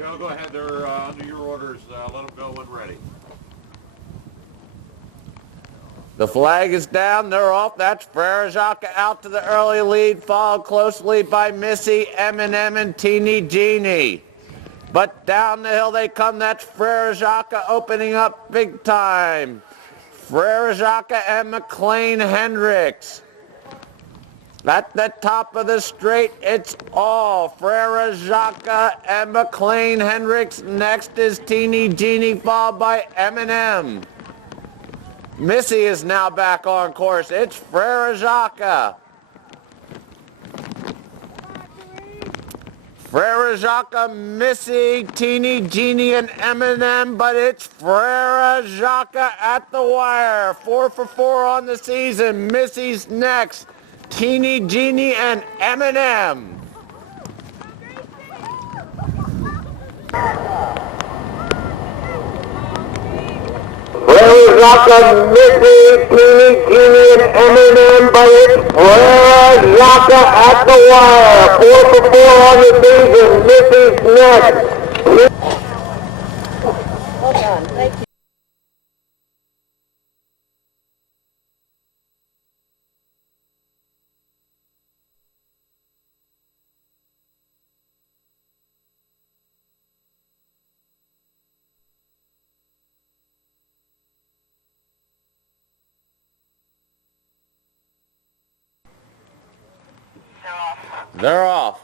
Joe, go ahead. They're under your orders. Let them go when ready. The flag is down. They're off. That's Frere Jacques out to the early lead, followed closely by Missy, M&M, and Teeny Genie. But down the hill they come. That's Frere Jacques opening up big time. Frere Jacques and McLean Hendricks. At the top of the straight, it's all Frere Jacques and McLean Hendricks. Next is Teeny Genie, followed by M&M. Missy is now back on course. It's Frere Jacques. Frere Jacques, Missy, Teeny Genie, and M&M, but it's Frere Jacques at the wire. 4 for 4 on the season. Missy's next. Teeny Genie and M&M. Frere Jacques, Missy, Teeny Genie, and M&M, but it's Frere Jacques at the wire. 4 for 4 on the season. Missy's next. Hold on, thank you. They're off.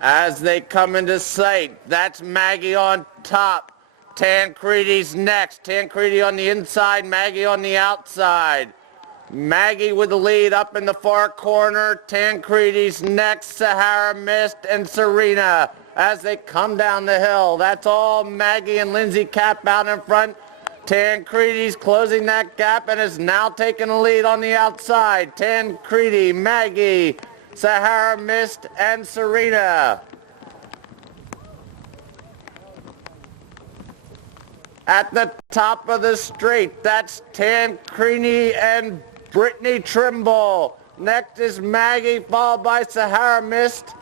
As they come into sight, that's Maggie on top. Tancredi's next. Tancredi on the inside, Maggie on the outside. Maggie with the lead up in the far corner. Tancredi's next, Sahara Mist and Serena. As they come down the hill, that's all Maggie and Lindsay Cap out in front. Tancredi's closing that gap and is now taking the lead on the outside. Tancredi, Maggie, Sahara Mist, and Serena. At the top of the straight, that's Tancredi and Brittany Trimble. Next is Maggie, followed by Sahara Mist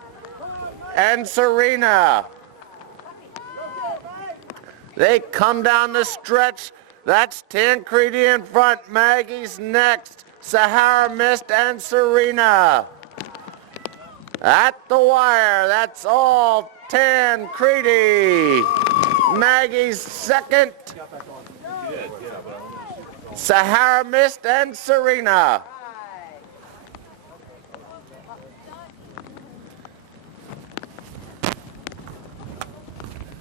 and Serena. They come down the stretch. That's Tancredi in front. Maggie's next. Sahara Mist and Serena. At the wire, that's all Tancredi. Maggie's second. Sahara Mist and Serena.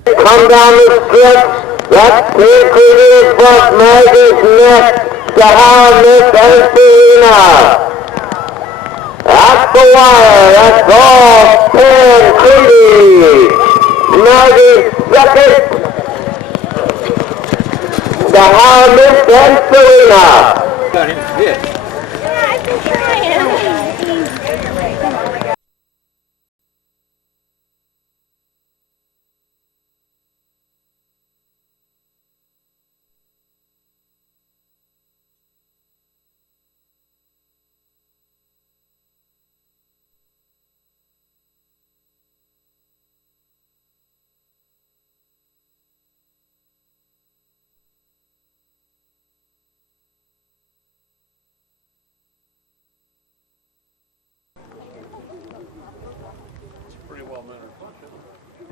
Come down the stretch. That's Tancredi in front. Maggie's next. Sahara Mist and Serena. At the wire, that's all Tancredi. Maggie's second. Sahara Mist and Serena. Got him hit. I've been trying.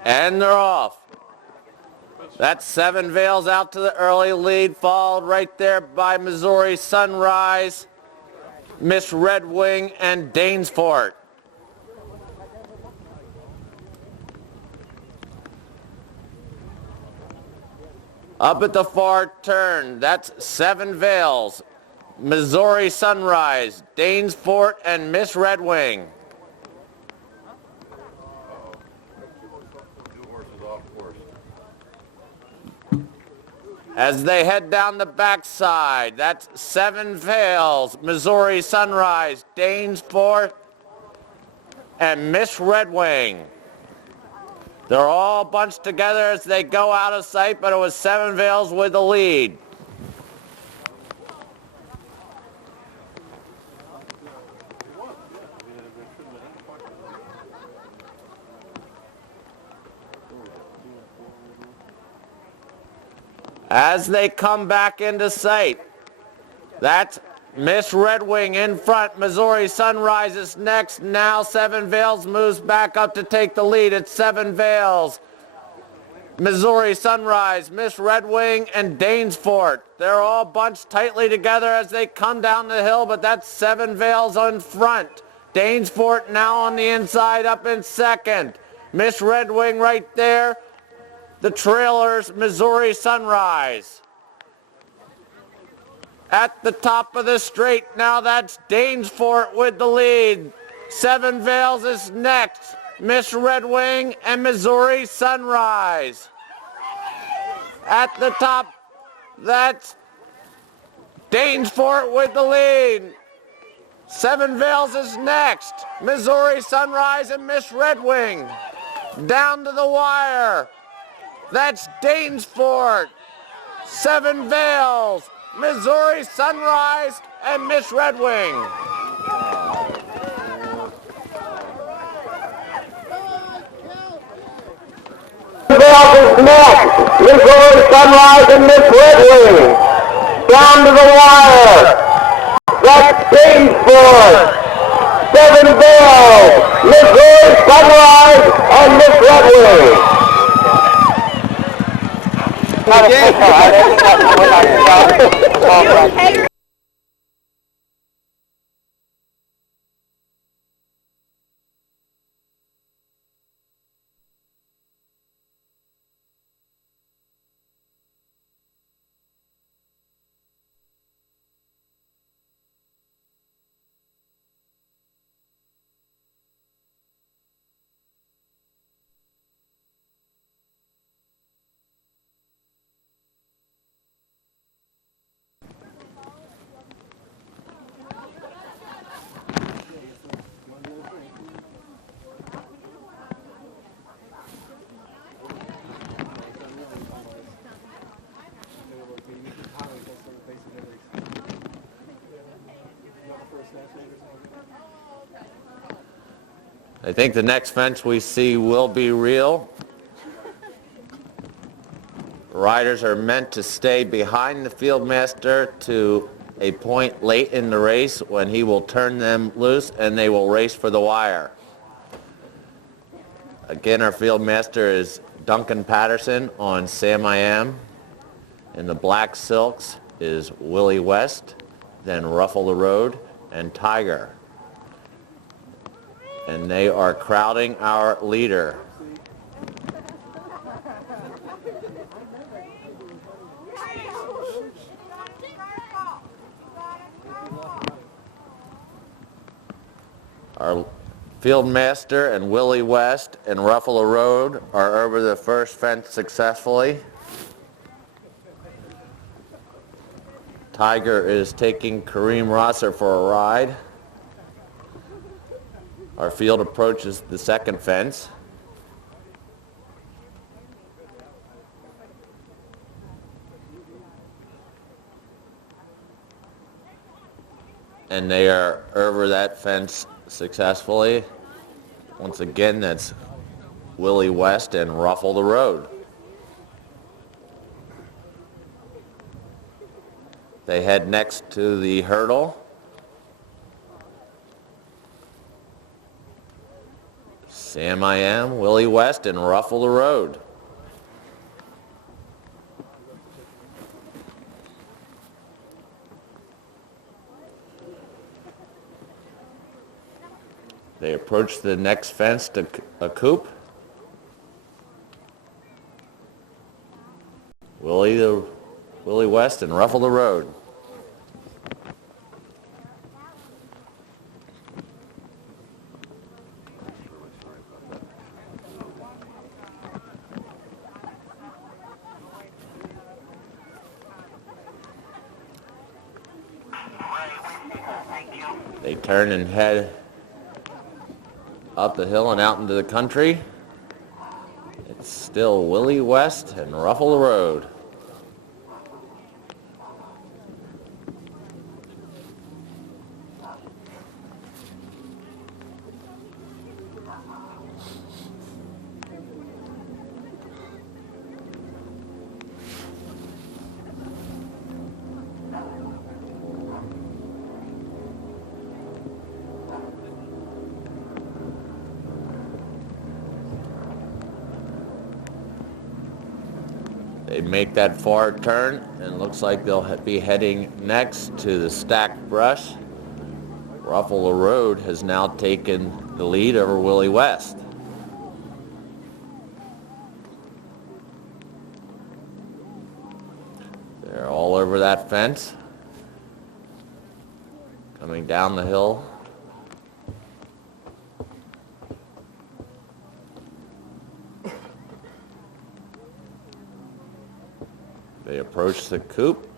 And they're off. That's Seven Veils out to the early lead, followed right there by Missouri Sunrise, Miss Red Wing, and Danesfort. Up at the far turn, that's Seven Veils, Missouri Sunrise, Danesfort, and Miss Red Wing. As they head down the backside, that's Seven Veils, Missouri Sunrise, Danesfort, and Miss Red Wing. They're all bunched together as they go out of sight, but it was Seven Veils with the lead. As they come back into sight, that's Miss Red Wing in front. Missouri Sunrise is next. Now Seven Veils moves back up to take the lead. It's Seven Veils, Missouri Sunrise, Miss Red Wing, and Danesfort. They're all bunched tightly together as they come down the hill, but that's Seven Veils in front. Danesfort now on the inside, up in second. Miss Red Wing right there. The trailers, Missouri Sunrise. At the top of the straight now, that's Danesfort with the lead. Seven Veils is next. Miss Red Wing and Missouri Sunrise. At the top, that's Danesfort with the lead. Seven Veils is next. Missouri Sunrise and Miss Red Wing. Down to the wire. That's Danesfort, Seven Veils, Missouri Sunrise, and Miss Red Wing. Veils is next. Missouri Sunrise and Miss Red Wing. Down to the wire. That's Danesfort, Seven Veils, Missouri Sunrise, and Miss Red Wing. I think the next fence we see will be real. Riders are meant to stay behind the fieldmaster to a point late in the race when he will turn them loose and they will race for the wire. Again, our fieldmaster is Duncan Patterson on Sam I Am. In the black silks is Willie West, then Ruffle the Road, and Tiger. And they are crowding our leader. Our fieldmaster and Willie West and Ruffalo Road are over the first fence successfully. Tiger is taking Kareem Rosser for a ride. Our field approaches the second fence. And they are over that fence successfully. Once again, that's Willie West and Ruffle the Road. They head next to the hurdle. Sam I Am, Willie West, and Ruffle the Road. They approach the next fence to a coop. Willie West and Ruffle the Road. They turn and head up the hill and out into the country. Still Willie West and Ruffle the Road. They make that far turn, and looks like they'll be heading next to the stacked brush. Ruffle the Road has now taken the lead over Willie West. They're all over that fence, coming down the hill. They approach the coop.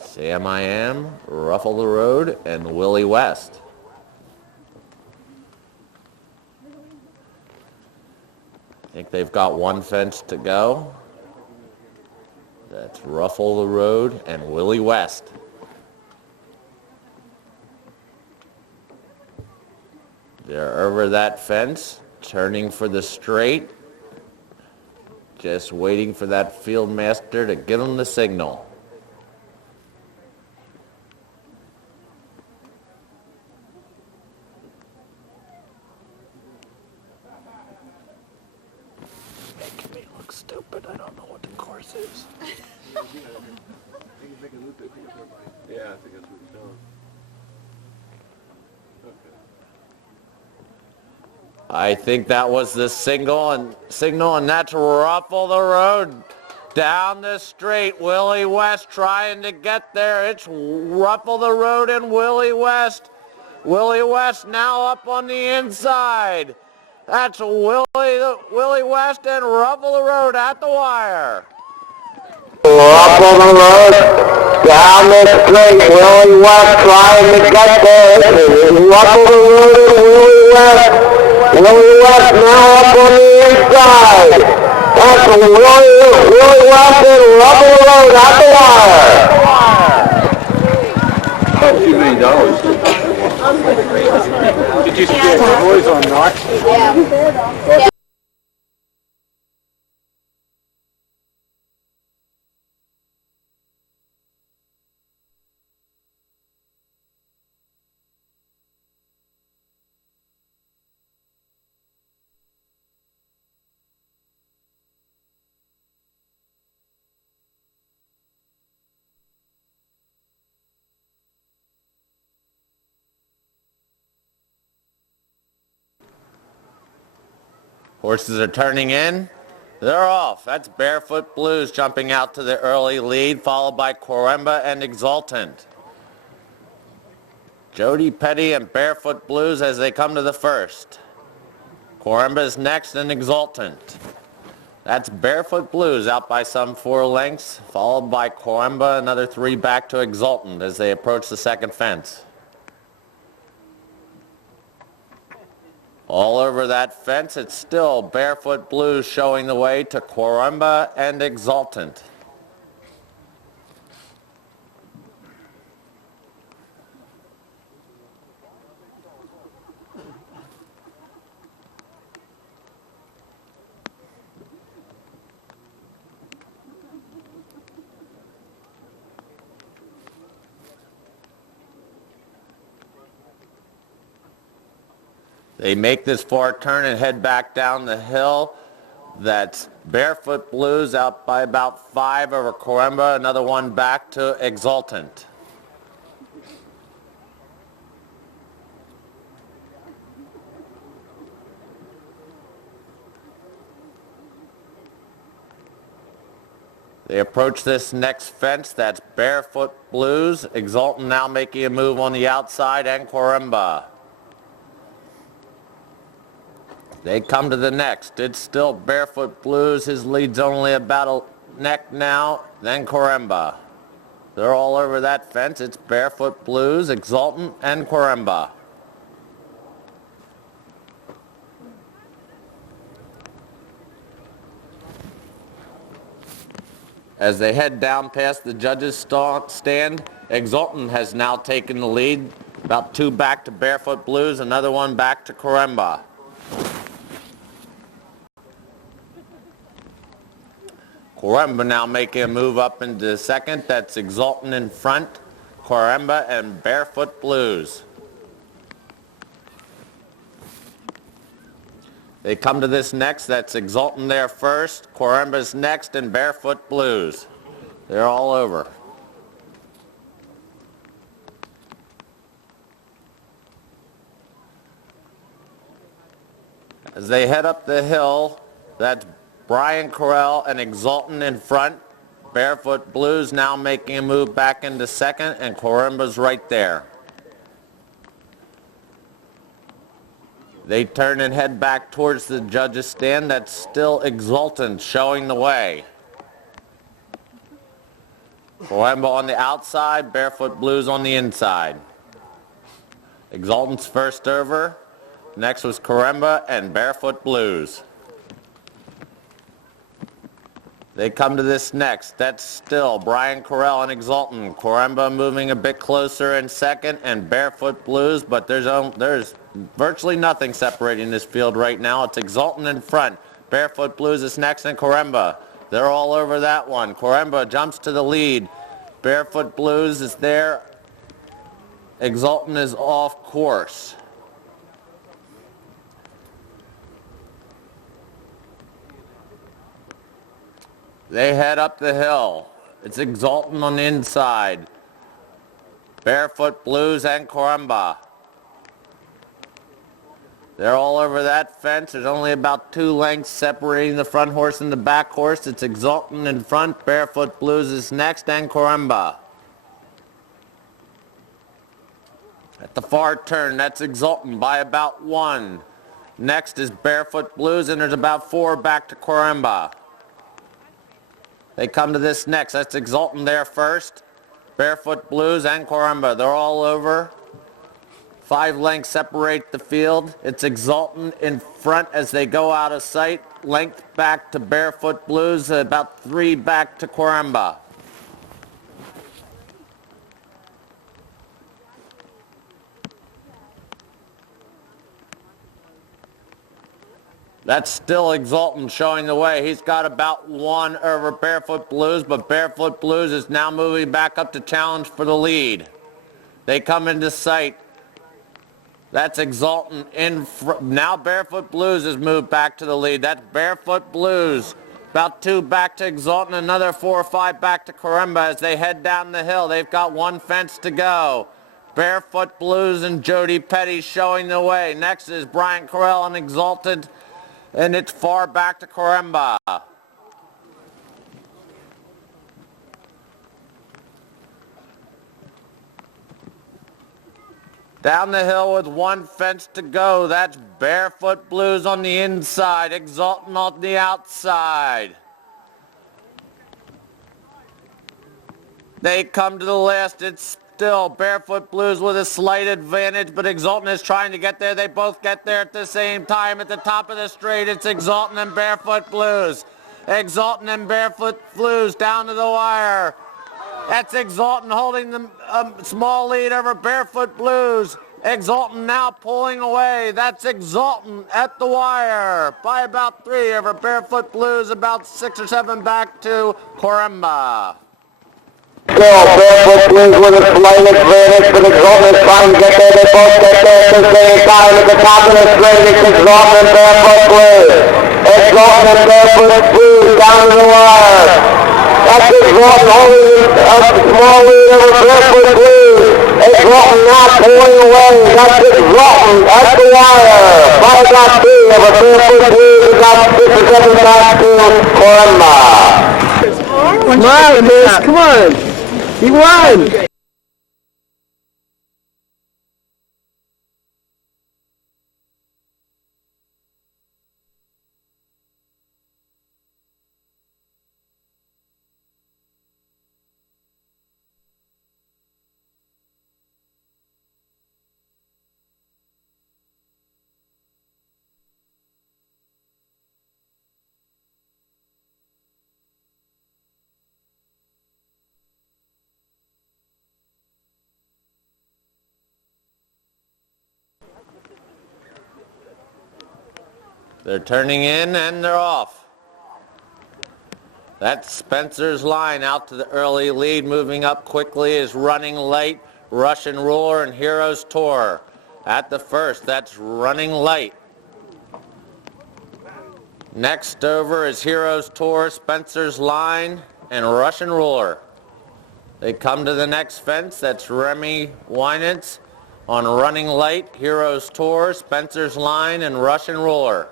Sam I Am, Ruffle the Road, and Willie West. I think they've got one fence to go. That's Ruffle the Road and Willie West. They're over that fence, turning for the straight. Just waiting for that field master to give them the signal. Making me look stupid. I don't know what the course is. Yeah, I think that's what he's doing. I think that was the signal, and that's Ruffle the Road. Down the straight, Willie West trying to get there. It's Ruffle the Road and Willie West. Willie West now up on the inside. That's Willie West and Ruffle the Road at the wire. Ruffle the Road, down the straight, Willie West trying to get there. Ruffle the Road and Willie West. Willie West now up on the inside. That's Willie West and Ruffle the Road at the wire. $2 million. Did you see the boys on Knox? Yeah. Horses are turning in. They're off. That's Barefoot Blues jumping out to the early lead, followed by Coremba and Exultant. Jody Petty and Barefoot Blues as they come to the first. Coremba is next and Exultant. That's Barefoot Blues out by some 4 lengths, followed by Coremba, another 3 back to Exultant as they approach the second fence. All over that fence, it's still Barefoot Blues showing the way to Coremba and Exultant. They make this far turn and head back down the hill. That's Barefoot Blues out by about 5 over Coremba, another 1 back to Exultant. They approach this next fence. That's Barefoot Blues. Exultant now making a move on the outside, and Coremba. They come to the next. It's still Barefoot Blues. His lead's only about neck now, then Coremba. They're all over that fence. It's Barefoot Blues, Exultant, and Coremba. As they head down past the judges' stand, Exultant has now taken the lead. About 2 back to Barefoot Blues, another 1 back to Coremba. Coremba now making a move up into second. That's Exultant in front, Coremba and Barefoot Blues. They come to this next. That's Exultant there first, Coremba's next, and Barefoot Blues. They're all over. As they head up the hill, that's Brian Correll and Exultant in front. Barefoot Blues now making a move back into second, and Coremba's right there. They turn and head back towards the judges' stand. That's still Exultant showing the way. Coremba on the outside, Barefoot Blues on the inside. Exultant's first over. Next was Coremba and Barefoot Blues. They come to this next. That's still Brian Correll and Exultant. Coremba moving a bit closer in second, and Barefoot Blues, but there's virtually nothing separating this field right now. It's Exultant in front. Barefoot Blues is next, and Coremba. They're all over that one. Coremba jumps to the lead. Barefoot Blues is there. Exultant is off course. They head up the hill. It's Exultant on the inside. Barefoot Blues and Coremba. They're all over that fence. There's only about 2 lengths separating the front horse and the back horse. It's Exultant in front. Barefoot Blues is next, and Coremba. At the far turn, that's Exultant by about 1. Next is Barefoot Blues, and there's about 4 back to Coremba. They come to this next. That's Exultant there first. Barefoot Blues and Coremba. They're all over. 5 lengths separate the field. It's Exultant in front as they go out of sight. Length back to Barefoot Blues. About 3 back to Coremba. That's still Exultant showing the way. He's got about 1 over Barefoot Blues, but Barefoot Blues is now moving back up to challenge for the lead. They come into sight. That's Exultant in front. Now Barefoot Blues has moved back to the lead. That's Barefoot Blues. About 2 back to Exultant, another 4 or 5 back to Coremba as they head down the hill. They've got 1 fence to go. Barefoot Blues and Jody Petty showing the way. Next is Brian Correll and Exultant. And it's far back to Coremba. Down the hill with 1 fence to go. That's Barefoot Blues on the inside, Exultant on the outside. They come to the last. It's still Barefoot Blues with a slight advantage, but Exultant is trying to get there. They both get there at the same time. At the top of the straight, it's Exultant and Barefoot Blues. Exultant and Barefoot Blues down to the wire. That's Exultant holding the small lead over Barefoot Blues. Exultant now pulling away. That's Exultant at the wire by about 3 over Barefoot Blues, about 6 or 7 back to Coremba. Still, Barefoot Blues with a slight advantage, but Exultant is trying to get there. They both get there at the same time. At the top of the straight, it's Exultant and Barefoot Blues. Exultant and Barefoot Blues down to the wire. That's Exultant holding a small lead over Barefoot Blues. Exultant now pulling away. That's Exultant at the wire by about 3 over Barefoot Blues, about 6 or 7 back to Coremba. Come on, miss, come on. You won. They're turning in and they're off. That's Spencer's Line out to the early lead. Moving up quickly is Running Light, Russian Ruler, and Heroes Tour. At the first, that's Running Light. Next over is Heroes Tour, Spencer's Line, and Russian Ruler. They come to the next fence. That's Remy Weinitz on Running Light, Heroes Tour, Spencer's Line, and Russian Ruler.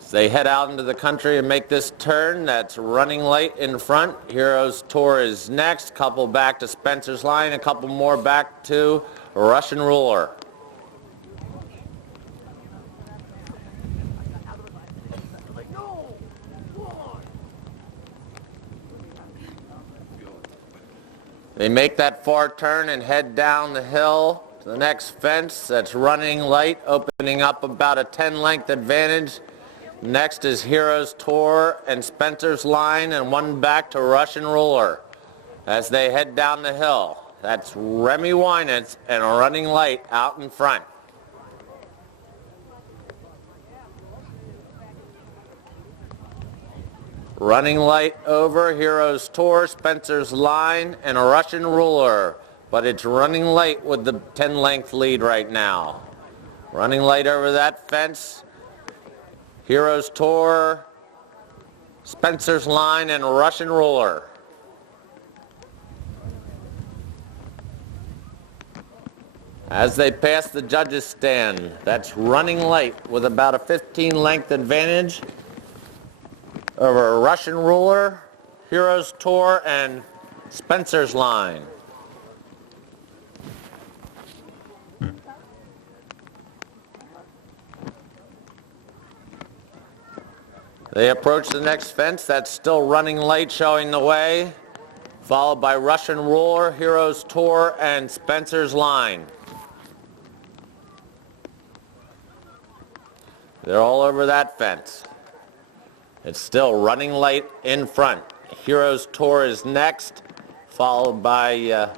As they head out into the country and make this turn, that's Running Light in front. Heroes Tour is next. Couple back to Spencer's Line, a couple more back to Russian Ruler. They make that far turn and head down the hill to the next fence. That's Running Light, opening up about a 10-length advantage. Next is Heroes Tour and Spencer's Line, and one back to Russian Ruler. As they head down the hill, that's Remy Weinitz and Running Light out in front. Running Light over, Heroes Tour, Spencer's Line, and a Russian Ruler. But it's Running Light with the 10-length lead right now. Running Light over that fence. Heroes Tour, Spencer's Line, and a Russian Ruler. As they pass the judges' stand, that's Running Light with about a 15-length advantage over Russian Ruler, Heroes Tour, and Spencer's Line. They approach the next fence. That's still Running Light showing the way, followed by Russian Ruler, Heroes Tour, and Spencer's Line. They're all over that fence. It's still Running Light in front. Heroes Tour is next, followed by,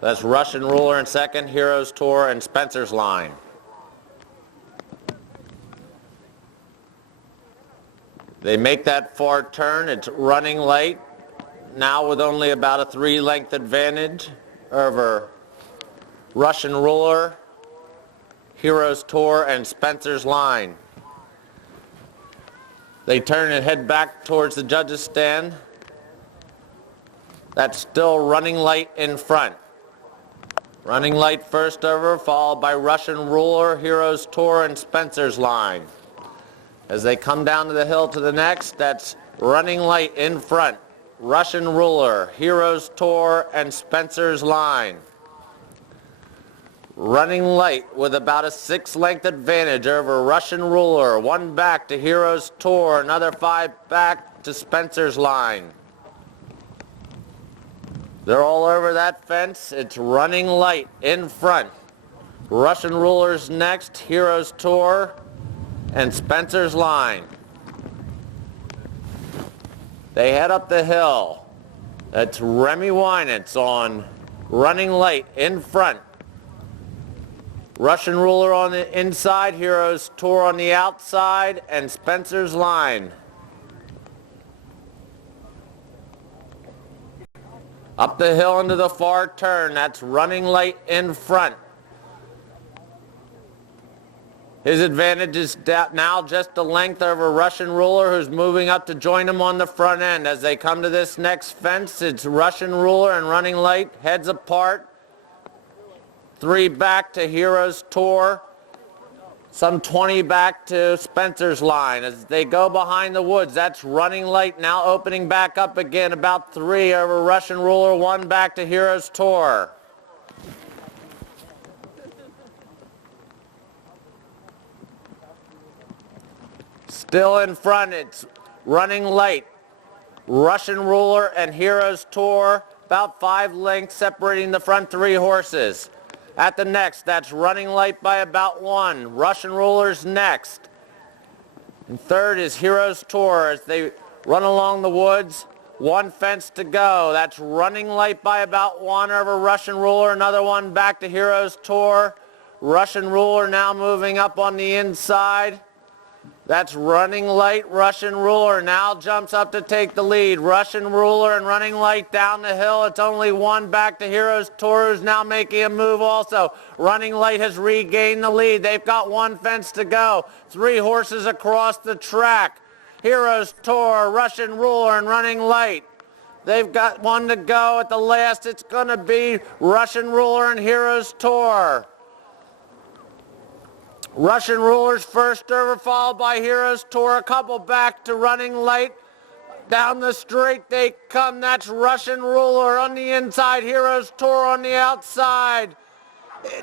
that's Russian Ruler in second, Heroes Tour, and Spencer's Line. They make that far turn. It's Running Light, now with only about a 3-length advantage over Russian Ruler, Heroes Tour, and Spencer's Line. They turn and head back towards the judges' stand. That's still Running Light in front. Running Light first over, followed by Russian Ruler, Heroes Tour, and Spencer's Line. As they come down to the hill to the next, that's Running Light in front. Russian Ruler, Heroes Tour, and Spencer's Line. Running Light with about a 6-length advantage over Russian Ruler. One back to Heroes Tour, another 5 back to Spencer's Line. They're all over that fence. It's Running Light in front. Russian Ruler's next, Heroes Tour, and Spencer's Line. They head up the hill. That's Remy Weinitz on Running Light in front. Russian Ruler on the inside, Heroes Tour on the outside, and Spencer's Line. Up the hill into the far turn, that's Running Light in front. His advantage is now just a length over Russian Ruler, who's moving up to join him on the front end. As they come to this next fence, it's Russian Ruler and Running Light, heads apart. 3 back to Heroes Tour, some 20 back to Spencer's Line. As they go behind the woods, that's Running Light now opening back up again, about 3 over Russian Ruler, 1 back to Heroes Tour. Still in front, it's Running Light, Russian Ruler, and Heroes Tour, about 5 lengths separating the front 3 horses. At the next, that's Running Light by about 1. Russian Ruler's next. And third is Heroes Tour as they run along the woods. 1 fence to go. That's Running Light by about 1 over Russian Ruler. Another 1 back to Heroes Tour. Russian Ruler now moving up on the inside. That's Running Light. Russian Ruler now jumps up to take the lead. Russian Ruler and Running Light down the hill. It's only one back to Heroes Tour, who's now making a move also. Running Light has regained the lead. They've got one fence to go. 3 horses across the track. Heroes Tour, Russian Ruler, and Running Light. They've got one to go at the last. It's going to be Russian Ruler and Heroes Tour. Russian Ruler's first over, followed by Heroes Tour. A couple back to Running Light. Down the straight they come. That's Russian Ruler on the inside. Heroes Tour on the outside.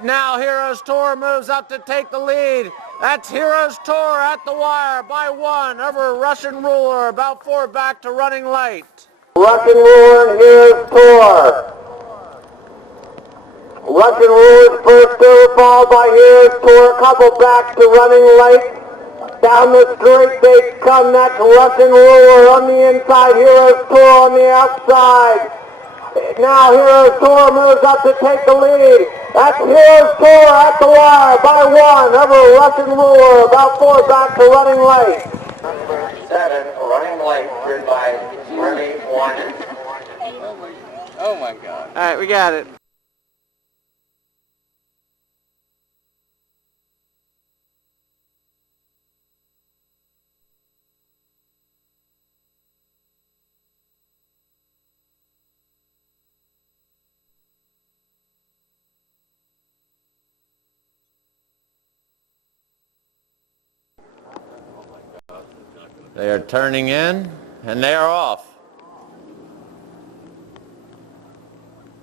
Now Heroes Tour moves up to take the lead. That's Heroes Tour at the wire by 1 over Russian Ruler. About 4 back to Running Light. Russian Ruler and Heroes Tour. Russian Ruler's first over, followed by Heroes Tour. A couple back to Running Light. Down the straight they come. That's Russian Ruler on the inside. Heroes Tour on the outside. Now Heroes Tour moves up to take the lead. That's Heroes Tour at the wire by 1 over Russian Ruler. About 4 back to Running Light. Number 7, Running Light, driven by Running 1. Oh my God. All right, we got it. They are turning in, and they are off.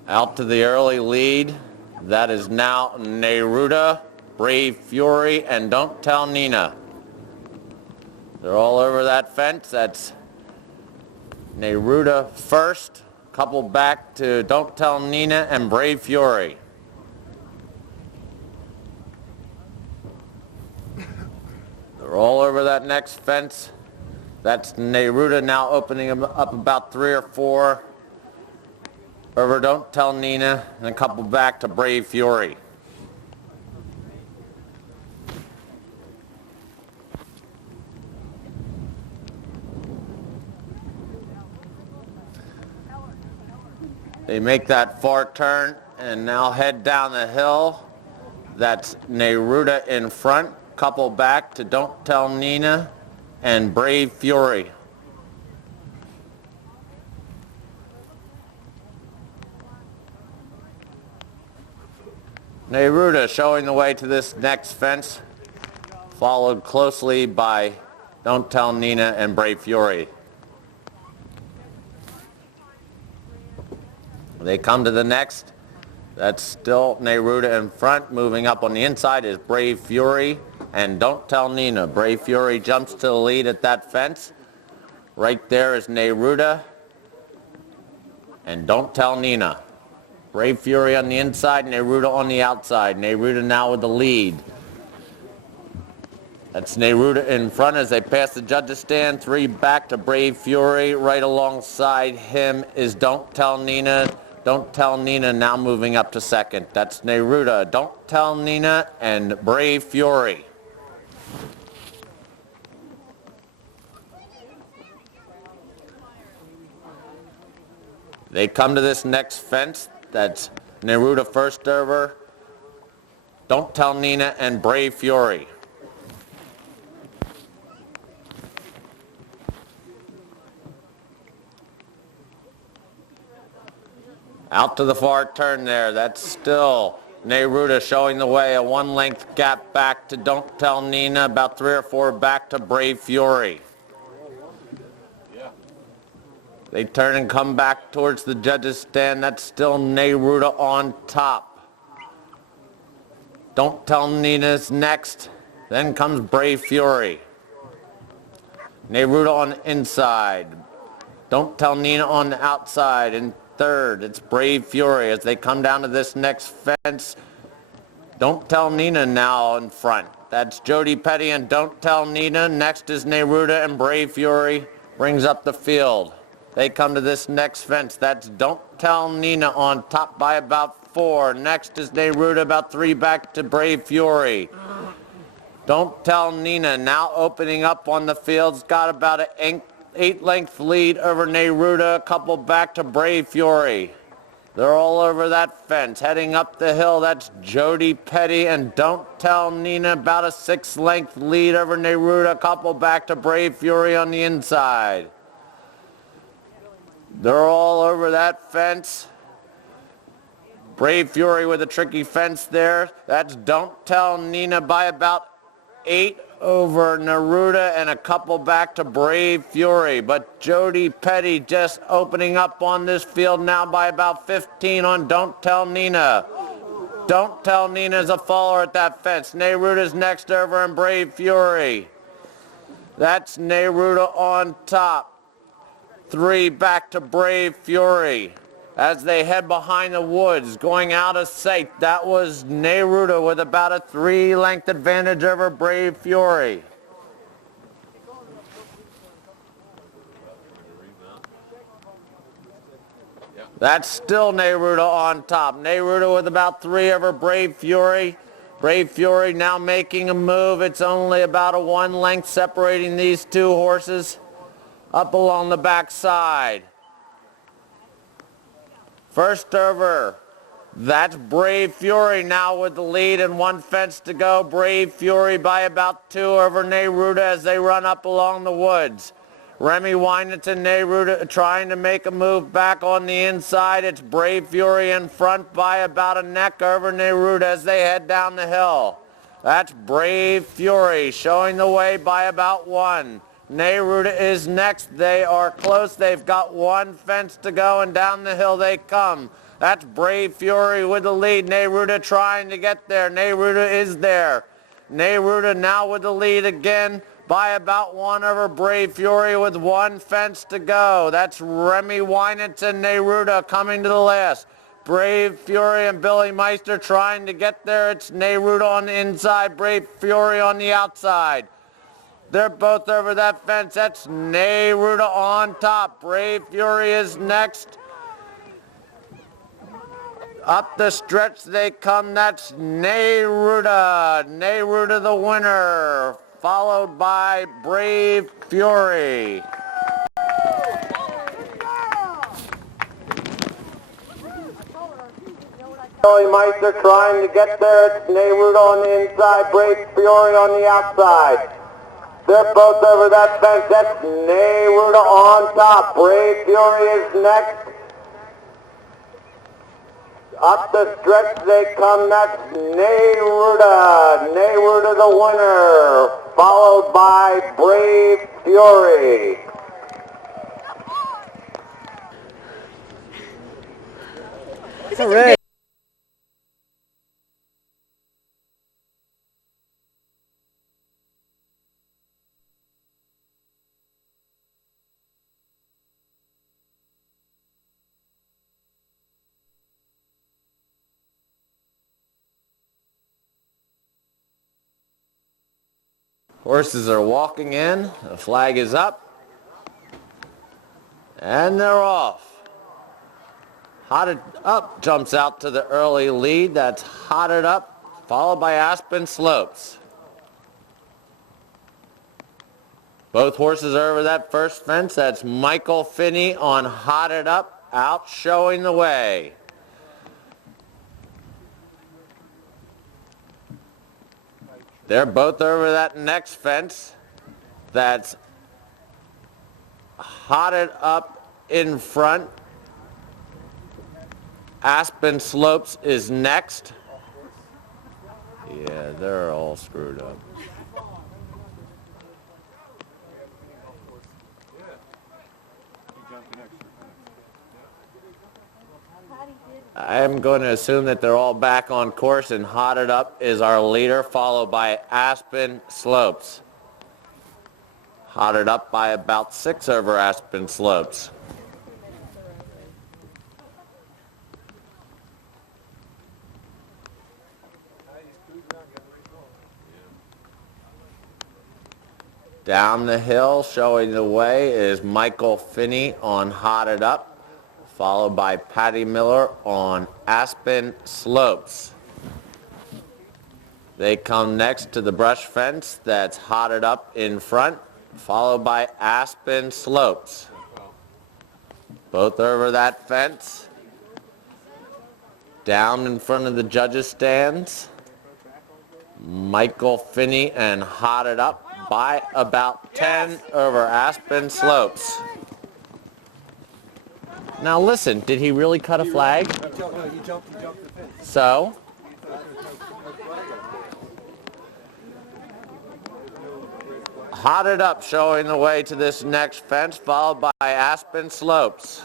Out to the early lead. That is now Neruda, Brave Fury, and Don't Tell Nina. They're all over that fence. That's Neruda first. Couple back to Don't Tell Nina and Brave Fury. They're all over that next fence. That's Neruda now opening them up about 3 or 4 over Don't Tell Nina, and a couple back to Brave Fury. They make that far turn and now head down the hill. That's Neruda in front, couple back to Don't Tell Nina and Brave Fury. Neruda showing the way to this next fence, followed closely by Don't Tell Nina and Brave Fury. They come to the next. That's still Neruda in front. Moving up on the inside is Brave Fury and Don't Tell Nina. Brave Fury jumps to the lead at that fence. Right there is Neruda and Don't Tell Nina. Brave Fury on the inside, Neruda on the outside. Neruda now with the lead. That's Neruda in front as they pass the judges stand. 3 back to Brave Fury. Right alongside him is Don't Tell Nina. Don't Tell Nina now moving up to second. That's Neruda, Don't Tell Nina, and Brave Fury. They come to this next fence. That's Neruda first over, Don't Tell Nina, and Brave Fury. Out to the far turn there. That's still Neruda showing the way. A 1-length gap back to Don't Tell Nina. About 3 or 4 back to Brave Fury. They turn and come back towards the judges' stand. That's still Neruda on top. Don't Tell Nina's next. Then comes Brave Fury. Neruda on the inside. Don't Tell Nina on the outside. And third, it's Brave Fury as they come down to this next fence. Don't Tell Nina now in front. That's Jody Petty and Don't Tell Nina. Next is Neruda and Brave Fury brings up the field. They come to this next fence. That's Don't Tell Nina on top by about 4. Next is Neruda, about 3 back to Brave Fury. Don't Tell Nina now opening up on the field's got about an 8-length lead over Neruda, a couple back to Brave Fury. They're all over that fence. Heading up the hill, that's Jody Petty and Don't Tell Nina, about a 6-length lead over Neruda, a couple back to Brave Fury on the inside. They're all over that fence. Brave Fury with a tricky fence there. That's Don't Tell Nina by about 8 over Neruda and a couple back to Brave Fury. But Jody Petty just opening up on this field now by about 15 on Don't Tell Nina. Don't Tell Nina is a follower at that fence. Neruda's next over and Brave Fury. That's Neruda on top. 3 back to Brave Fury as they head behind the woods, going out of sight. That was Neruda with about a 3-length advantage over Brave Fury. That's still Neruda on top. Neruda with about 3 over Brave Fury. Brave Fury now making a move. It's only about a 1 length separating these two horses up along the backside. First over, that's Brave Fury now with the lead and 1 fence to go. Brave Fury by about 2 over Neruda as they run up along the woods. Remy Wynant and Neruda trying to make a move back on the inside. It's Brave Fury in front by about a neck over Neruda as they head down the hill. That's Brave Fury showing the way by about 1. Neruda is next. They are close. They've got 1 fence to go and down the hill they come. That's Brave Fury with the lead. Neruda trying to get there. Neruda is there. Neruda now with the lead again by about 1 over Brave Fury with 1 fence to go. That's Remy Wynant and Neruda coming to the last. Brave Fury and Billy Meister trying to get there. It's Neruda on the inside, Brave Fury on the outside. They're both over that fence. That's Neruda on top. Brave Fury is next. Up the stretch they come. That's Neruda. Neruda the winner, followed by Brave Fury. Billy Meister trying to get there. It's Neruda on the inside, Brave Fury on the outside. They're both over that fence. That's Neruda on top. Brave Fury is next. Up the stretch they come. That's Neruda. Neruda the winner, followed by Brave Fury. Hooray. Horses are walking in. The flag is up. And they're off. Hotted Up jumps out to the early lead. That's Hotted Up, followed by Aspen Slopes. Both horses are over that first fence. That's Michael Finney on Hotted Up, out showing the way. They're both over that next fence. That's Hotted Up in front. Aspen Slopes is next. Yeah, they're all screwed up. I'm going to assume that they're all back on course, and Hotted Up is our leader, followed by Aspen Slopes. Hotted Up by about 6 over Aspen Slopes. Down the hill, showing the way, is Michael Finney on Hotted Up, followed by Patty Miller on Aspen Slopes. They come next to the brush fence that's hotted up in front, followed by Aspen Slopes. Both over that fence. Down in front of the judges' stands, Michael Finney and hotted up by about 10 over Aspen Slopes. Now listen, did he really cut a flag? So? Hotted up showing the way to this next fence, followed by Aspen Slopes.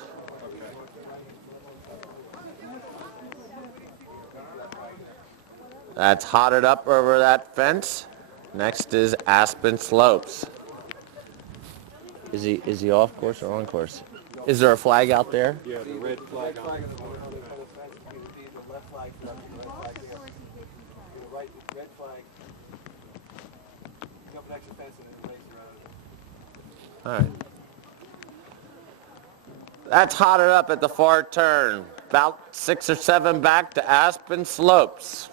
That's hotted up over that fence. Next is Aspen Slopes. Is he off course or on course? Is there a flag out there? Yeah, the red flag on it. All right. That's hotted up at the far turn. About 6 or 7 back to Aspen Slopes.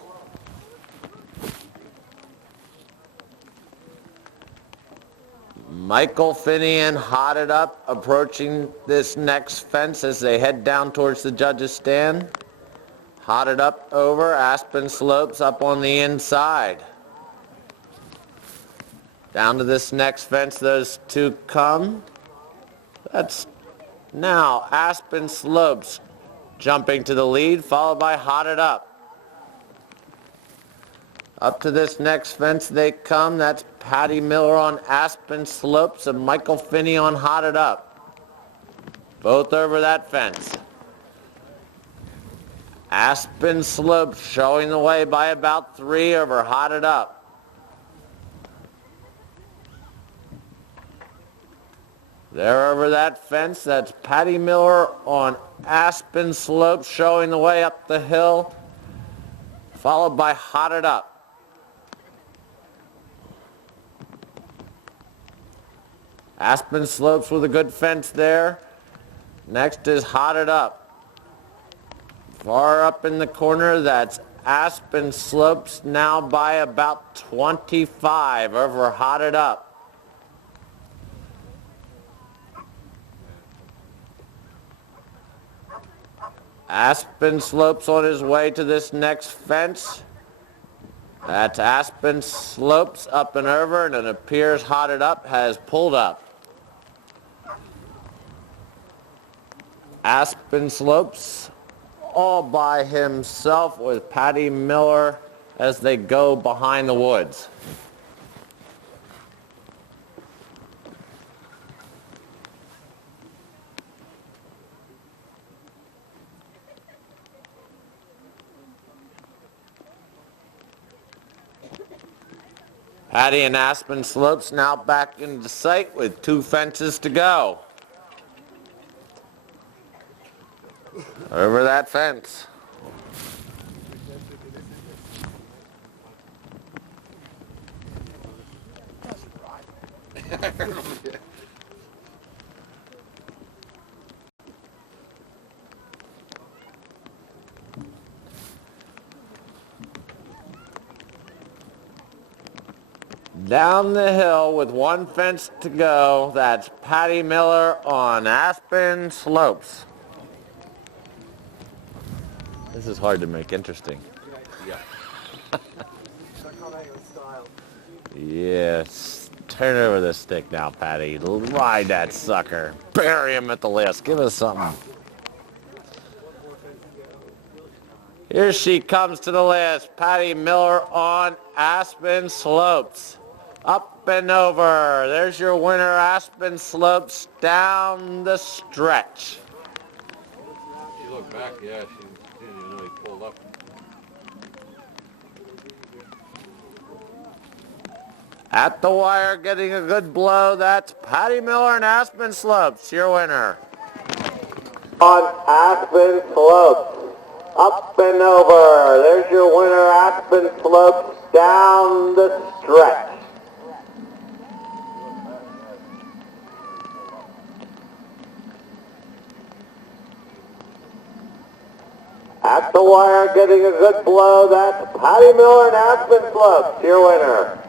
Michael Finian hotted up, approaching this next fence as they head down towards the judges' stand. Hotted up over Aspen Slopes up on the inside. Down to this next fence, those two come. That's now Aspen Slopes jumping to the lead, followed by hotted up. Up to this next fence they come. That's Patty Miller on Aspen Slopes and Michael Finney on hotted up. Both over that fence. Aspen Slopes showing the way by about 3 over hotted up. There over that fence, that's Patty Miller on Aspen Slopes showing the way up the hill, followed by hotted up. Aspen Slopes with a good fence there. Next is hotted up. Far up in the corner, that's Aspen Slopes now by about 25 over hotted up. Aspen Slopes on his way to this next fence. That's Aspen Slopes up and over, and it appears hotted up has pulled up. Aspen Slopes all by himself with Patty Miller as they go behind the woods. Patty and Aspen Slopes now back into sight with 2 fences to go. Over that fence. Down the hill with 1 fence to go, that's Patty Miller on Aspen Slopes. This is hard to make interesting. Yeah. Yes. Turn over the stick now, Patty. Ride that sucker. Bury him at the list. Give us something. Here she comes to the list. Patty Miller on Aspen Slopes. Up and over. There's your winner, Aspen Slopes, down the stretch. She looked back, yeah, she didn't even know he pulled up. At the wire, getting a good blow. That's Patty Miller and Aspen Slopes, your winner. On Aspen Slopes, up and over. There's your winner, Aspen Slopes, down the stretch. At the wire, getting a good blow, that's Patty Miller and Aspen Slopes, your winner.